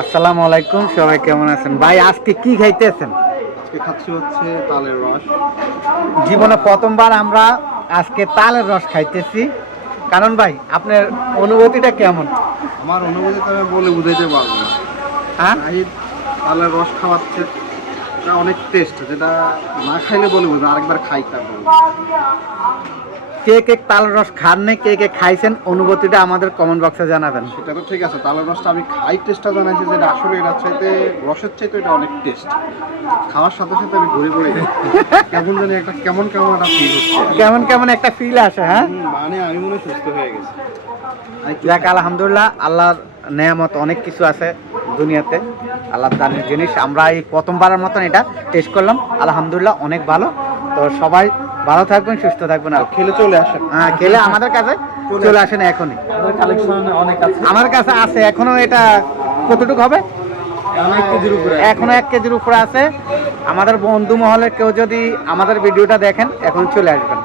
আসসালামু আলাইকুম, সবাই কেমন আছেন? ভাই আজকে কি খাইতেছেন? আজকে খাচ্ছি হচ্ছে তালের রস। জীবনে প্রথমবার আমরা আজকে তালের রস খাইতেছি। কারণ ভাই আপনার অনুভূতিটা কেমন? আমার অনুভূতি তো আমি বলে বুঝাইতে পারবো না। হ্যাঁ, শাহিদ তালের রস খাওয়াচ্ছে, এটা অনেক টেস্ট, যেটা না খাইলে বলে বুঝবে, আরেকবার খাই তারপর। কে কে তালের রস খান নাই, কে কে খাইছেন, অনুভূতিটা আমাদের কমেন্ট বক্সে জানাবেন। সেটা তো ঠিক আছে, তালের রসটা আমি খাই, টেস্টটা জানাইছি যেটা আসলে এটা চাইতে রসের চাইতে এটা অনেক টেস্ট। খাওয়ার সাথে সাথে আমি ঘুরে ঘুরে কেমন জানি একটা কেমন কেমন একটা ফিল হচ্ছে। কেমন কেমন একটা ফিল আসে। হ্যাঁ, মানে আমি মনে হয় সুস্থ হয়ে গেছি। যাক আলহামদুলিল্লাহ, আল্লাহর নেয়ামত অনেক কিছু আছে দুনিয়াতে, আল্লাহর দানের জিনিস। আমরা এই প্রথমবারের মতন এটা টেস্ট করলাম, আলহামদুলিল্লাহ অনেক ভালো। তো সবাই ভালো থাকবেন, সুস্থ থাকবেন। আর খেলে চলে আসেন। হ্যাঁ, খেলে আমাদের কাছে চলে আসেন এখনই। কালেকশন অনেক আছে, আমার কাছে আছে এখনো। এটা কতটুকু হবে? অনেক কেজির উপরে এখনো 1 কেজির উপরে আছে। আমাদের বন্ধু মহলের কেউ যদি আমাদের ভিডিওটা দেখেন, এখন চলে আসবেন।